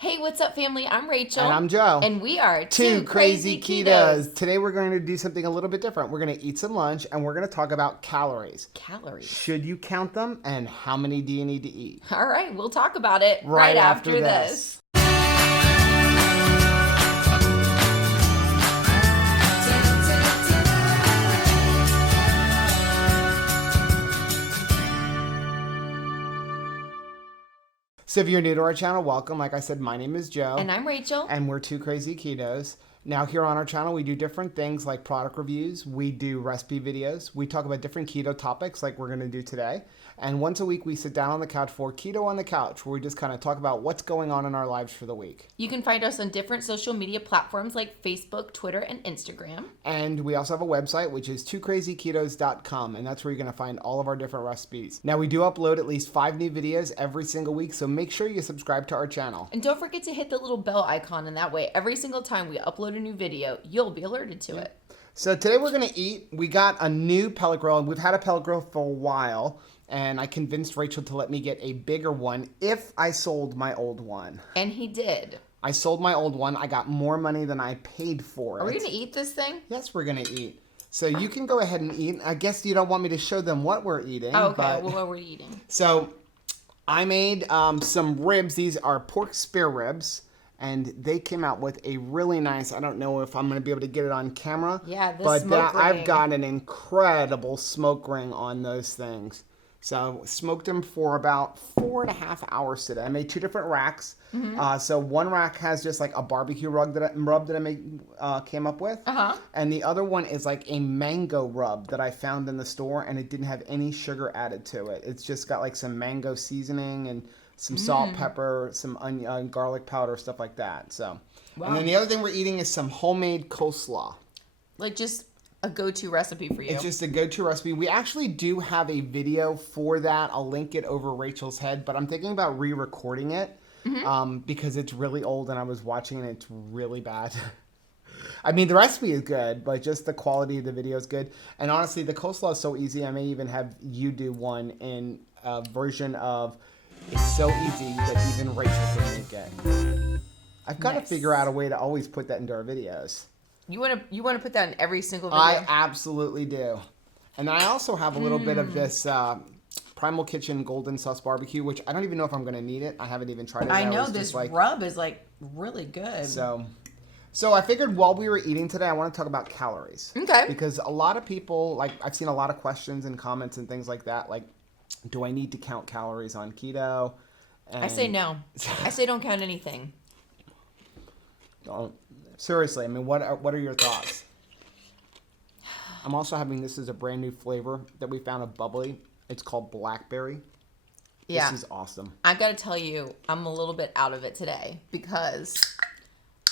Hey, what's up, family? I'm Rachel. And I'm Joe. And we are Two Crazy Ketos. Today we're going to do something a little bit different. We're going to eat some lunch and we're going to talk about calories. Calories. Should you count them and how many do you need to eat? All right, we'll talk about it right after this. So if you're new to our channel, welcome. Like I said, my name is Joe. And I'm Rachel. And we're Two Crazy Ketos. Now here on our channel, we do different things like product reviews. We do recipe videos. We talk about different keto topics like we're going to do today. And once a week, we sit down on the couch for Keto on the Couch, where we just kind of talk about what's going on in our lives for the week. You can find us on different social media platforms like Facebook, Twitter, and Instagram. And we also have a website, which is twocrazyketos.com, and that's where you're going to find all of our different recipes. Now, we do upload at least 5 new videos every single week, so make sure you subscribe to our channel. And don't forget to hit the little bell icon, and that way, every single time we upload a new video, you'll be alerted to it. So today we're going to eat. We got a new pellet grill, and we've had a pellet grill for a while. And I convinced Rachel to let me get a bigger one if I sold my old one. And he did. I sold my old one. I got more money than I paid for it. Are we going to eat this thing? Yes, we're going to eat. So you can go ahead and eat. I guess you don't want me to show them what we're eating. Oh, okay. Well, what we're eating. So I made some ribs. These are pork spare ribs. And they came out with a really nice, I don't know if I'm going to be able to get it on camera. Yeah, but smoke ring. I've got an incredible smoke ring on those things. So smoked them for about 4.5 hours today. I made 2 different racks. Mm-hmm. So one rack has just like a barbecue rub that I came up with. Uh-huh. And the other one is like a mango rub that I found in the store, and it didn't have any sugar added to it. It's just got like some mango seasoning and some salt, pepper, some onion, garlic powder, stuff like that. So, wow. And then the other thing we're eating is some homemade coleslaw. Like just a go-to recipe for you. It's just a go-to recipe. We actually do have a video for that. I'll link it over Rachel's head, but I'm thinking about re-recording it because it's really old and I was watching and it's really bad. I mean, the recipe is good, but just the quality of the video is good. And honestly, the coleslaw is so easy. I may even have you do one in a version of it's so easy that even Rachel can make it. I've got to figure out a way to always put that into our videos. You want to put that in every single video? I absolutely do. And I also have a little bit of this Primal Kitchen Golden Sauce Barbecue, which I don't even know if I'm going to need it. I haven't even tried it. I know this rub is like really good. So I figured while we were eating today, I want to talk about calories. Okay. Because a lot of people, like I've seen a lot of questions and comments and things like that, like, do I need to count calories on keto? And I say no. I say don't count anything. Don't. Seriously, I mean, what are your thoughts? I'm also having, this is a brand new flavor that we found of bubbly. It's called blackberry. Yeah. This is awesome. I got to tell you, I'm a little bit out of it today because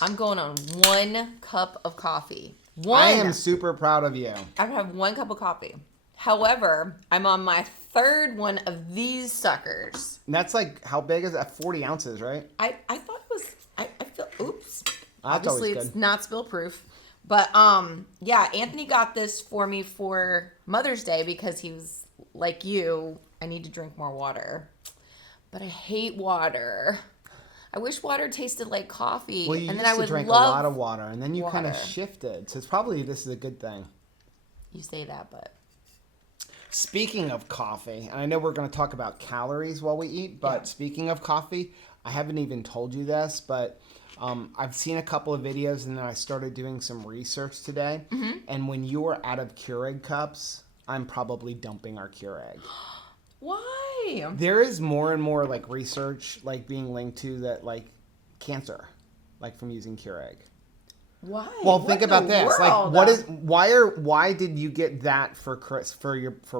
I'm going on 1 cup of coffee. I am super proud of you. I've had 1 cup of coffee. However, I'm on my 3rd one of these suckers. And that's like, how big is that? 40 ounces, right? I thought it was, I feel, oops. That's obviously it's not spill proof, but yeah, Anthony got this for me for Mother's Day because he was like you, I need to drink more water, but I hate water. I wish water tasted like coffee. Well, you and used then I to would drink love a lot of water, and then you kind of water. shifted. So it's probably, this is a good thing. You say that, but speaking of coffee, and I know we're going to talk about calories while we eat, but Speaking of coffee, I haven't even told you this, but I've seen a couple of videos and then I started doing some research today. Mm-hmm. And when you are out of Keurig cups, I'm probably dumping our Keurig. Why? There is more and more like research like being linked to that like cancer, like from using Keurig. Why? Well, think about this. World? Like, why did you get that for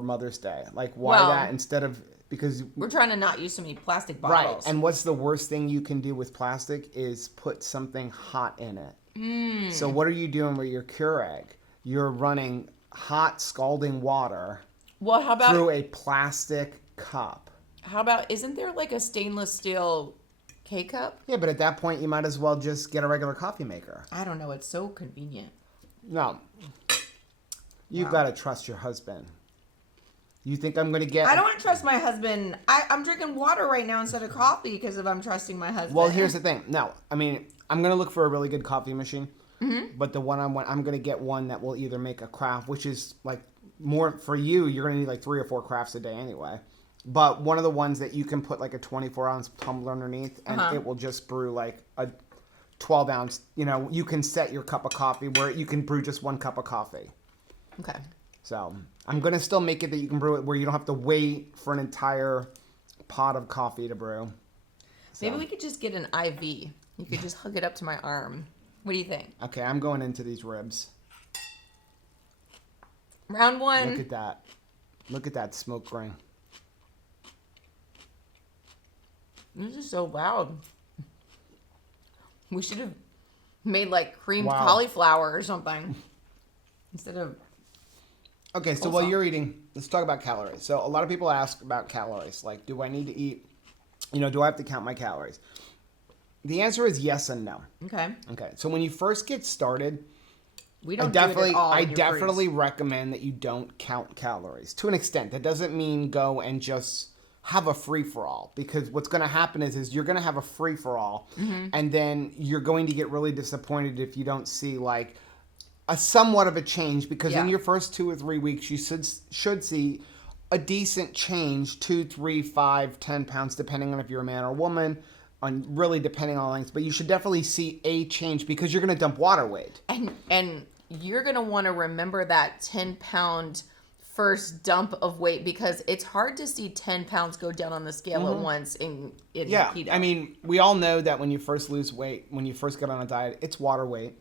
Mother's Day? Like, why that instead of, because we're trying to not use so many plastic bottles. Right. And what's the worst thing you can do with plastic is put something hot in it. So what are you doing with your Keurig? You're running hot scalding water through a plastic cup. How about, isn't there like a stainless steel K-cup? Yeah, but at that point, you might as well just get a regular coffee maker. I don't know. It's so convenient. No. You've got to trust your husband. You think I'm going to get... I don't want to trust my husband. I'm drinking water right now instead of coffee because I'm trusting my husband. Well, here's the thing. No, I mean, I'm going to look for a really good coffee machine. But the one I'm going to get one that will either make a craft, which is like more for you. You're going to need like 3 or 4 crafts a day anyway. But one of the ones that you can put like a 24-ounce tumbler underneath, and it will just brew like a 12-ounce. You know, you can set your cup of coffee where you can brew just 1 cup of coffee. Okay. So I'm going to still make it that you can brew it where you don't have to wait for an entire pot of coffee to brew. So. Maybe we could just get an IV. You could just hook it up to my arm. What do you think? Okay, I'm going into these ribs. Round 1. Look at that. Look at that smoke ring. This is so loud. We should have made like creamed Wow. cauliflower or something instead of... Okay, so while you're eating, let's talk about calories. So a lot of people ask about calories. Like, do I need to eat, do I have to count my calories? The answer is yes and no. Okay. Okay, so when you first get started, We don't do it at all I when you're definitely freeze. recommend that you don't count calories to an extent. That doesn't mean go and just have a free-for-all, because what's going to happen is you're going to have a free-for-all, and then you're going to get really disappointed if you don't see like a somewhat of a change, because in your first 2 or 3 weeks you should see a decent change, 2, 3, 5, 10 pounds, depending on if you're a man or a woman, on really depending on length. But you should definitely see a change because you're going to dump water weight. And you're going to want to remember that 10-pound first dump of weight, because it's hard to see 10 pounds go down on the scale at once in keto. I mean, we all know that when you first lose weight, when you first get on a diet, it's water weight.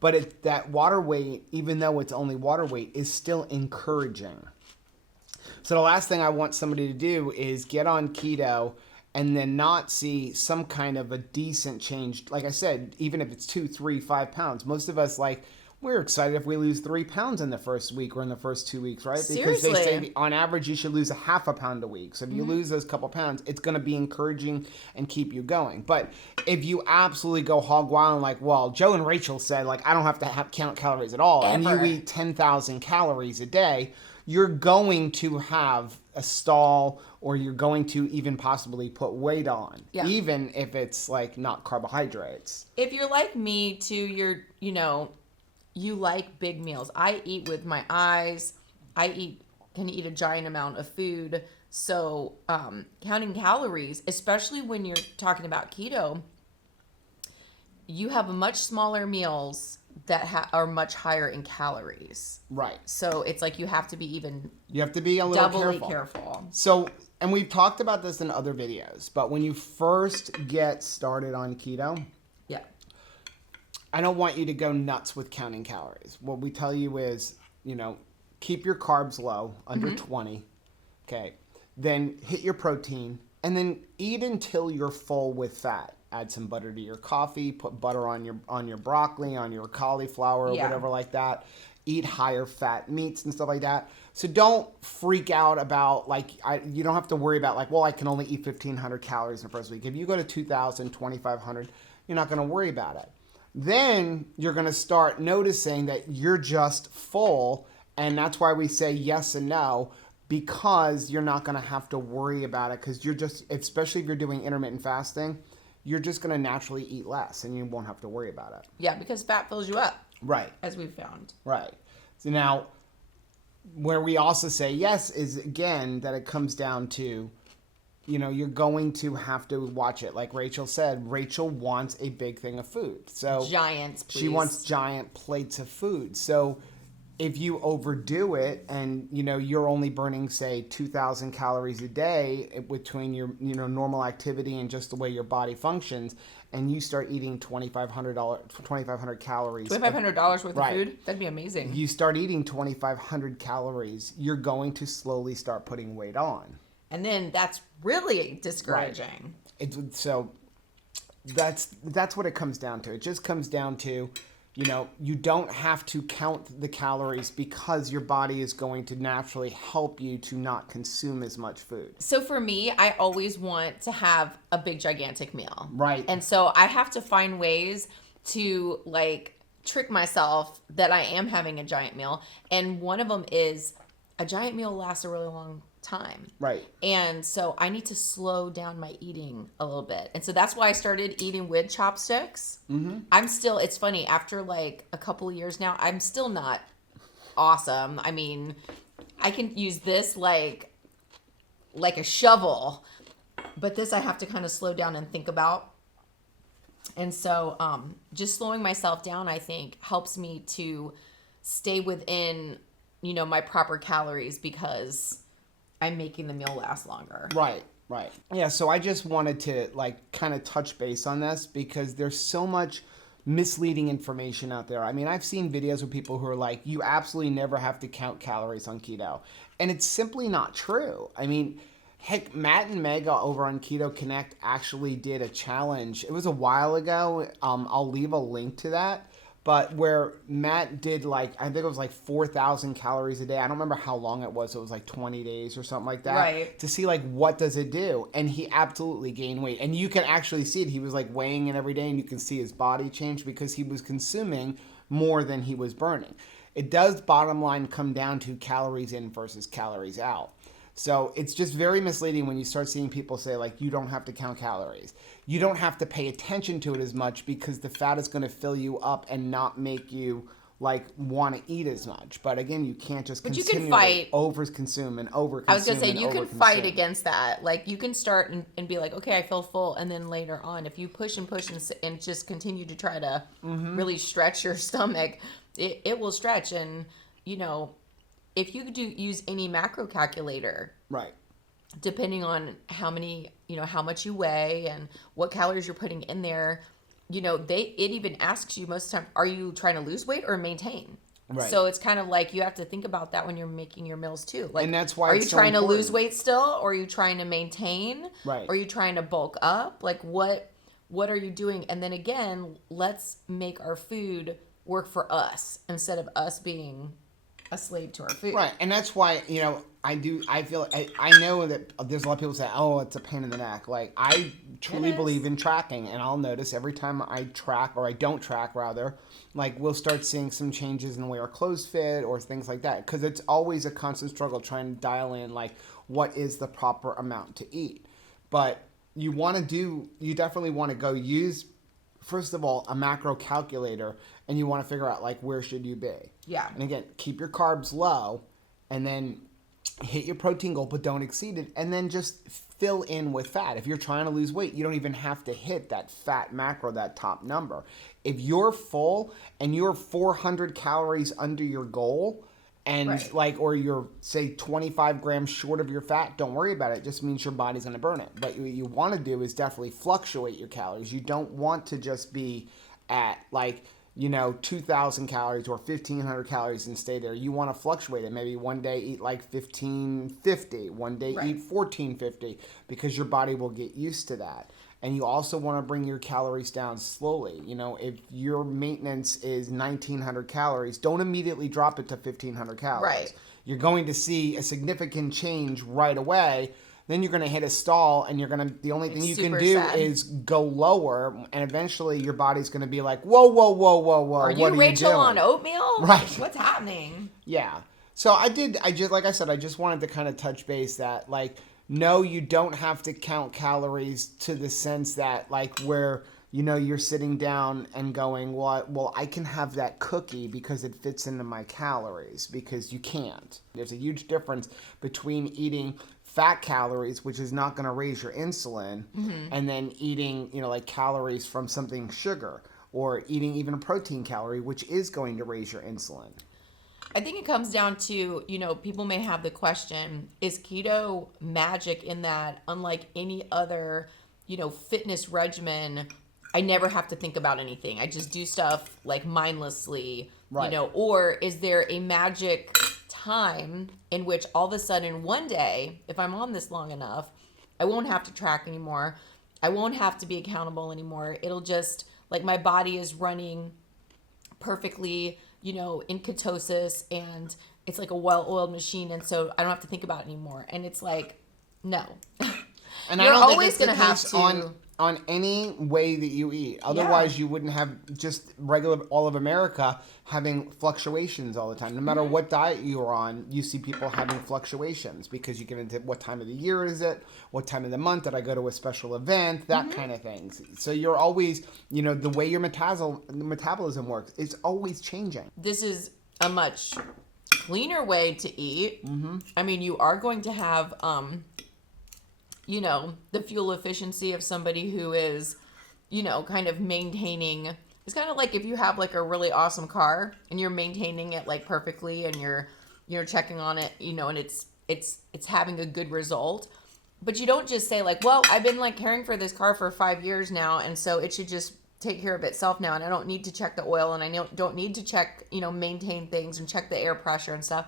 But that water weight, even though it's only water weight, is still encouraging. So the last thing I want somebody to do is get on keto and then not see some kind of a decent change. Like I said, even if it's 2, 3, 5 pounds, most of us we're excited if we lose 3 pounds in the first week or in the first 2 weeks, right? Because Seriously. they say on average you should lose a half a pound a week. So if you lose those couple pounds, it's going to be encouraging and keep you going. But if you absolutely go hog wild, like, well, Joe and Rachel said, like, I don't have to count calories at all, and you eat 10,000 calories a day, you're going to have a stall, or you're going to even possibly put weight on, even if it's like not carbohydrates. If you're like me too, you like big meals. I eat with my eyes. Can eat a giant amount of food. So counting calories, especially when you're talking about keto, you have much smaller meals that are much higher in calories. Right. So it's like you have to be a little doubly careful. So, and we've talked about this in other videos, but when you first get started on keto, I don't want you to go nuts with counting calories. What we tell you is, keep your carbs low, under 20. Okay. Then hit your protein, and then eat until you're full with fat. Add some butter to your coffee, put butter on your broccoli, on your cauliflower, or whatever like that. Eat higher fat meats and stuff like that. So don't freak out about, you don't have to worry about, I can only eat 1,500 calories in the first week. If you go to 2,000, 2,500, you're not going to worry about it. Then you're going to start noticing that you're just full, and that's why we say yes and no, because you're not going to have to worry about it, because especially if you're doing intermittent fasting, you're just going to naturally eat less, and you won't have to worry about it. Yeah, because fat fills you up. Right. As we've found. Right. So now, where we also say yes is, again, that it comes down to, you're going to have to watch it. Like Rachel said, Rachel wants a big thing of food. So giants, please. She wants giant plates of food. So if you overdo it and, you're only burning, say, 2,000 calories a day between your, normal activity and just the way your body functions, and you start eating $2,500 calories. $2,500 worth of food? That'd be amazing. You start eating 2,500 calories, you're going to slowly start putting weight on. And then that's really discouraging. Right. So that's what it comes down to. It just comes down to, you don't have to count the calories, because your body is going to naturally help you to not consume as much food. So for me, I always want to have a big, gigantic meal. Right. And so I have to find ways to trick myself that I am having a giant meal. And one of them is a giant meal lasts a really long time. Right. And so I need to slow down my eating a little bit. And so that's why I started eating with chopsticks. Mm-hmm. I'm still, it's funny, after like a couple of years now, I'm still not awesome. I mean, I can use this like a shovel, but this I have to kind of slow down and think about. And so just slowing myself down, I think, helps me to stay within, my proper calories because I'm making the meal last longer. Right. Yeah, so I just wanted to like kind of touch base on this because there's so much misleading information out there. I mean, I've seen videos of people who are like, you absolutely never have to count calories on keto. And it's simply not true. I mean, heck, Matt and Mega over on Keto Connect actually did a challenge. It was a while ago. I'll leave a link to that. But where Matt did I think it was 4,000 calories a day. I don't remember how long it was. It was 20 days or something like that. Right. To see what does it do. And he absolutely gained weight. And you can actually see it. He was weighing in every day and you can see his body change because he was consuming more than he was burning. It does bottom line come down to calories in versus calories out. So it's just very misleading when you start seeing people say you don't have to count calories. You don't have to pay attention to it as much because the fat is going to fill you up and not make you want to eat as much. But again, you can't just continually over-consume and over-consume. I was going to say, you can fight against that. You can start and be like, okay, I feel full. And then later on, if you push and just continue to try to really stretch your stomach, it will stretch. And, if you do use any macro calculator, right, depending on how much you weigh and what calories you're putting in there, it even asks you most of the time, are you trying to lose weight or maintain? Right. So it's kind of you have to think about that when you're making your meals too. And that's why are you trying to lose weight still, or are you trying to maintain? Right. Or are you trying to bulk up? What are you doing? And then again, let's make our food work for us instead of us being a slave to our food. Right. And that's why, I know that there's a lot of people say, oh, it's a pain in the neck. I truly believe in tracking, and I'll notice every time I track, or I don't track rather, we'll start seeing some changes in the way our clothes fit or things like that. Because it's always a constant struggle trying to dial in, what is the proper amount to eat. But you definitely want to go use, first of all, a macro calculator, and you want to figure out where should you be. Yeah. And again, keep your carbs low, and then hit your protein goal, but don't exceed it, and then just fill in with fat. If you're trying to lose weight, you don't even have to hit that fat macro, that top number. If you're full and you're 400 calories under your goal, and right, or you're say 25 grams short of your fat, don't worry about it. It just means your body's going to burn it. But what you want to do is definitely fluctuate your calories. You don't want to just be at 2,000 calories or 1,500 calories and stay there. You want to fluctuate it. Maybe one day eat 1,550, one day eat 1,450, because your body will get used to that. And you also want to bring your calories down slowly. If your maintenance is 1,900 calories, don't immediately drop it to 1,500 calories. Right. You're going to see a significant change right away. Then you're going to hit a stall, and the only thing you can do is go lower, and eventually your body's going to be like, whoa. Are you Rachel on oatmeal? Right. What's happening? Yeah. So I just wanted to kind of touch base that, no, you don't have to count calories to the sense that, where, you're sitting down and going, well, I can have that cookie because it fits into my calories, because you can't. There's a huge difference between eating fat calories, which is not going to raise your insulin, and then eating, calories from something sugar, or eating even a protein calorie, which is going to raise your insulin. I think it comes down to, people may have the question, is keto magic in that, unlike any other, fitness regimen, I never have to think about anything. I just do stuff mindlessly, right, or is there a magic time in which all of a sudden one day, if I'm on this long enough, I won't have to track anymore. I won't have to be accountable anymore. It'll just, my body is running perfectly, in ketosis, and it's like a well-oiled machine, and so I don't have to think about it anymore. And it's no. And You're I don't always think it's going to have to on any way that you eat. Otherwise, you wouldn't have just regular all of America having fluctuations all the time. No matter what diet you're on, you see people having fluctuations because you get into what time of the year is it, what time of the month, did I go to a special event, that kind of things. So you're always, the way your metabolism works, it's always changing. This is a much cleaner way to eat. I mean, you are going to have the fuel efficiency of somebody who is, kind of maintaining. It's kind of like if you have like a really awesome car and you're maintaining it like perfectly and you're checking on it, and it's having a good result. But you don't just say like, well, I've been like caring for this car for 5 years now, and so it should just take care of itself now, and I don't need to check the oil, and I don't need to check, maintain things and check the air pressure and stuff.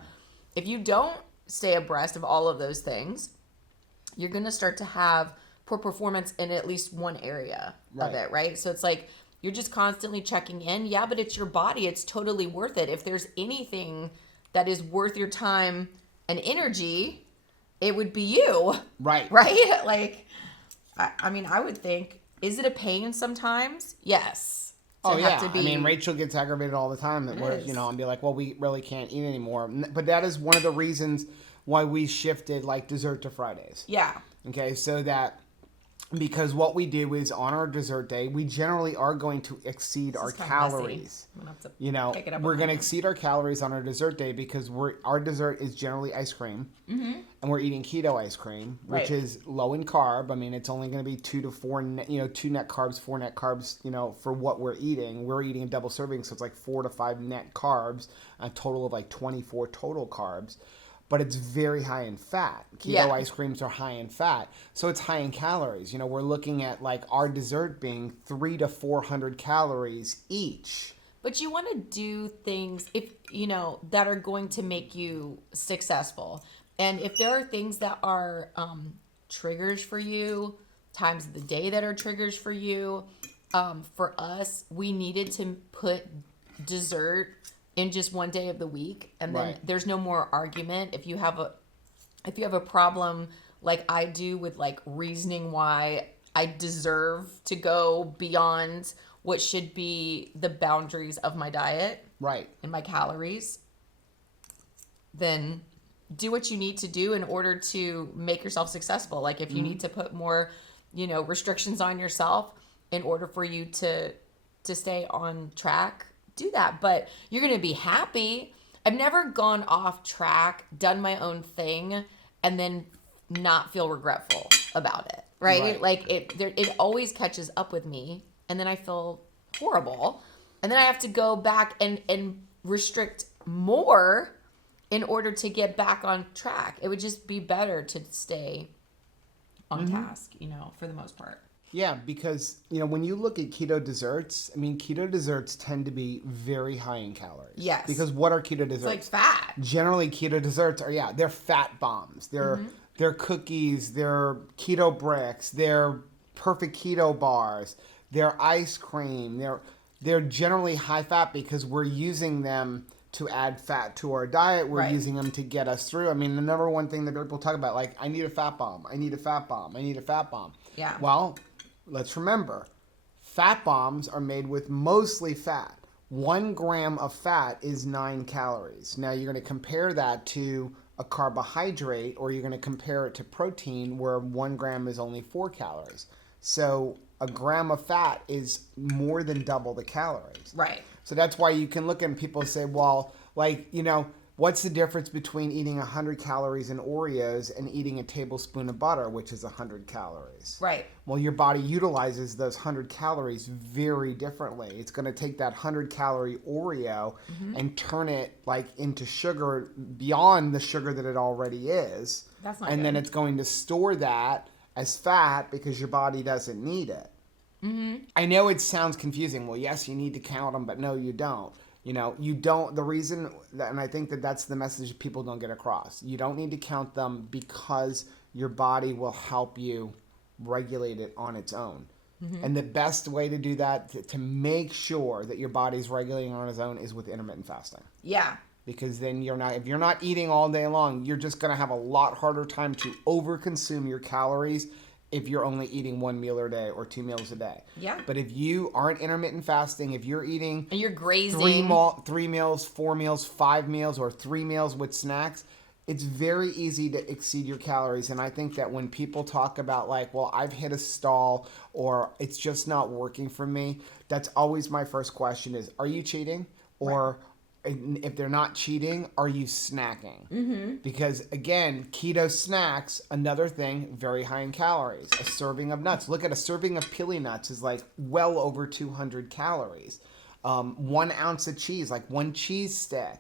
If you don't stay abreast of all of those things, you're going to start to have poor performance in at least one area of it, right? So it's like you're just constantly checking in. Yeah, but it's your body. It's totally worth it. If there's anything that is worth your time and energy, it would be you. Right. Right? Like, I mean, I would think, is it a pain sometimes? Yes. Oh, yeah. I mean, Rachel gets aggravated all the time that we're, and be like, well, we really can't eat anymore. But that is one of the reasons why we shifted like dessert to Fridays. Yeah. Okay, so that because what we do is on our dessert day, we generally are going to exceed our calories. We're going to exceed our calories on our dessert day because our dessert is generally ice cream, and we're eating keto ice cream, which is low in carb. I mean, it's only going to be 2 to 4, 2 net carbs, 4 net carbs, for what we're eating. We're eating a double serving, so it's like 4 to 5 net carbs, a total of like 24 total carbs. But it's very high in fat. Keto ice creams are high in fat, so it's high in calories. We're looking at like our dessert being 300 to 400 calories each. But you want to do things that are going to make you successful. And if there are things that are triggers for you, times of the day that are triggers for you, for us, we needed to put dessert in just one day of the week, and then there's no more argument. If you have a problem like I do with like reasoning why I deserve to go beyond what should be the boundaries of my diet, and my calories, then do what you need to do in order to make yourself successful. Like if you need to put more, restrictions on yourself in order for you to stay on track, do that. But you're going to be happy. I've never gone off track, done my own thing, and then not feel regretful about it. Right? Like it always catches up with me, and then I feel horrible, and then I have to go back and restrict more in order to get back on track. It would just be better to stay on task, for the most part. Yeah, because, when you look at keto desserts, keto desserts tend to be very high in calories. Yes. Because what are keto desserts? It's like fat. Generally, keto desserts are, they're fat bombs. They're cookies, they're keto bricks, they're perfect keto bars, they're ice cream. They're generally high fat because we're using them to add fat to our diet. We're using them to get us through. The number one thing that people talk about, like, I need a fat bomb, I need a fat bomb, I need a fat bomb. Yeah. Well, let's remember, fat bombs are made with mostly fat. 1 gram of fat is 9 calories. Now, you're going to compare that to a carbohydrate, or you're going to compare it to protein, where 1 gram is only 4 calories. So a gram of fat is more than double the calories. Right. So that's why you can look at people and say, well, like, what's the difference between eating 100 calories in Oreos and eating a tablespoon of butter, which is 100 calories? Right. Well, your body utilizes those 100 calories very differently. It's going to take that 100-calorie Oreo and turn it like into sugar beyond the sugar that it already is. That's not and good. Then it's going to store that as fat because your body doesn't need it. I know it sounds confusing. Well, yes, you need to count them, but no, you don't. You don't. The reason, and I think that's the message people don't get across. You don't need to count them because your body will help you regulate it on its own. And the best way to do that, to make sure that your body's regulating on its own, is with intermittent fasting. Yeah. Because then if you're not eating all day long, you're just going to have a lot harder time to overconsume your calories if you're only eating 1 meal a day or 2 meals a day. Yeah. But if you aren't intermittent fasting, if you're eating And you're grazing. 3 meals, 4 meals, 5 meals, or 3 meals with snacks, it's very easy to exceed your calories. And I think that when people talk about like, well, I've hit a stall or it's just not working for me, that's always my first question is, are you cheating? Or if they're not cheating, are you snacking? Because again, keto snacks, another thing, very high in calories. A serving of nuts. Look at a serving of pili nuts is like well over 200 calories. 1 ounce of cheese, like 1 cheese stick.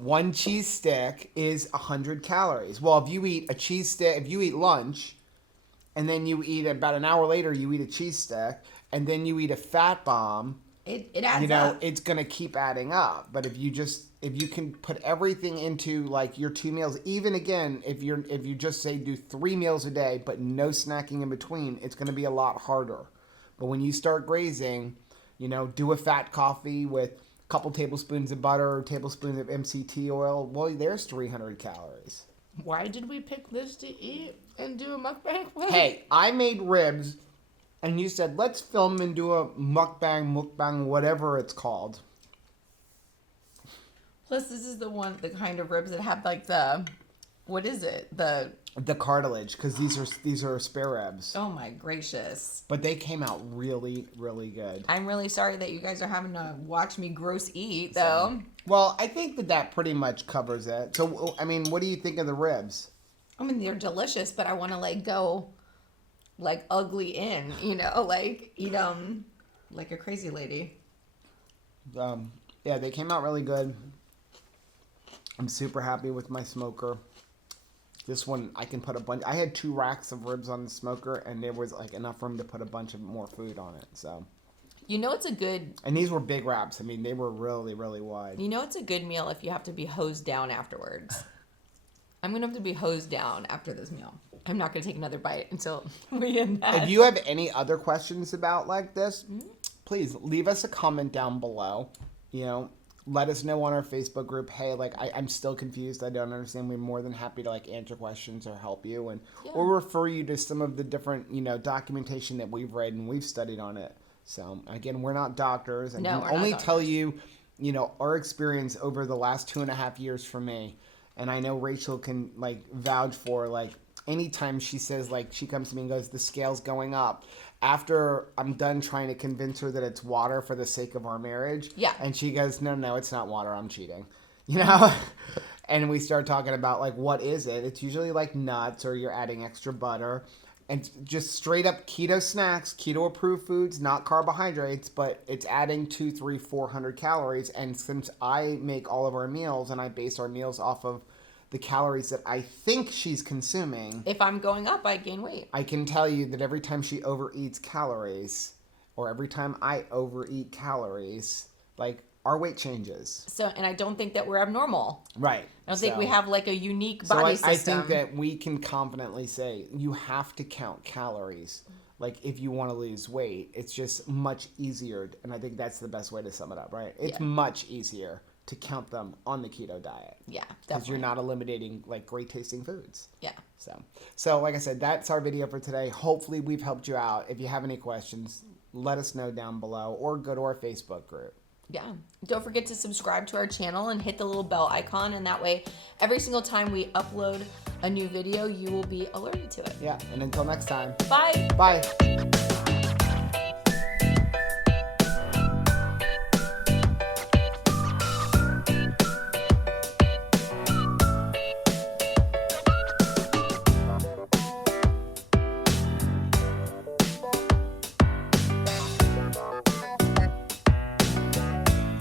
1 cheese stick is 100 calories. Well, if you eat a cheese stick, if you eat lunch, and then you eat about an hour later, you eat a cheese stick, and then you eat a fat bomb, it adds up. it's gonna keep adding up. But if you can put everything into like your 2 meals, even again, if you just say do 3 meals a day but no snacking in between, it's gonna be a lot harder. But when you start grazing, do a fat coffee with a couple tablespoons of butter, tablespoons of MCT oil. Well, there's 300 calories. Why did we pick this to eat and do a mukbang with? Hey, I made ribs. And you said, let's film and do a mukbang, whatever it's called. Plus, this is the kind of ribs that have like what is it? The cartilage, because these are spare ribs. Oh my gracious. But they came out really, really good. I'm really sorry that you guys are having to watch me gross eat, though. Well, I think that pretty much covers it. So, I mean, what do you think of the ribs? I mean, they're delicious, but I want to like go like ugly in, like eat them like a crazy lady. Yeah, they came out really good. I'm super happy with my smoker. This one, I can put a bunch. I had 2 racks of ribs on the smoker, and there was like enough room to put a bunch of more food on it. So, It's a good. And these were big wraps. I mean, they were really, really wide. It's a good meal if you have to be hosed down afterwards. I'm gonna have to be hosed down after this meal. I'm not gonna take another bite until we end that. If you have any other questions about like this, please leave us a comment down below. Let us know on our Facebook group. Hey, like I'm still confused. I don't understand. We're more than happy to like answer questions or help you or refer you to some of the different documentation that we've read and we've studied on it. So again, we're not doctors. I can only tell you, our experience over the last 2.5 years for me. And I know Rachel can like vouch for like anytime she says like she comes to me and goes, the scale's going up. After I'm done trying to convince her that it's water for the sake of our marriage. Yeah. And she goes, no, it's not water. I'm cheating. And we start talking about like, what is it? It's usually like nuts or you're adding extra butter. And just straight up keto snacks, keto approved foods, not carbohydrates, but it's adding 200, 300, 400 calories. And since I make all of our meals and I base our meals off of the calories that I think she's consuming. If I'm going up, I gain weight. I can tell you that every time she overeats calories, or every time I overeat calories, like our weight changes. So, and I don't think that we're abnormal. Right. I don't think we have like a unique body system. I think that we can confidently say you have to count calories. Like if you want to lose weight, it's just much easier. And I think that's the best way to sum it up, right? It's much easier to count them on the keto diet. Yeah, definitely. Because you're not eliminating like great tasting foods. Yeah. So like I said, that's our video for today. Hopefully we've helped you out. If you have any questions, let us know down below or go to our Facebook group. Yeah. Don't forget to subscribe to our channel and hit the little bell icon. And that way, every single time we upload a new video, you will be alerted to it. Yeah. And until next time. Bye. Bye.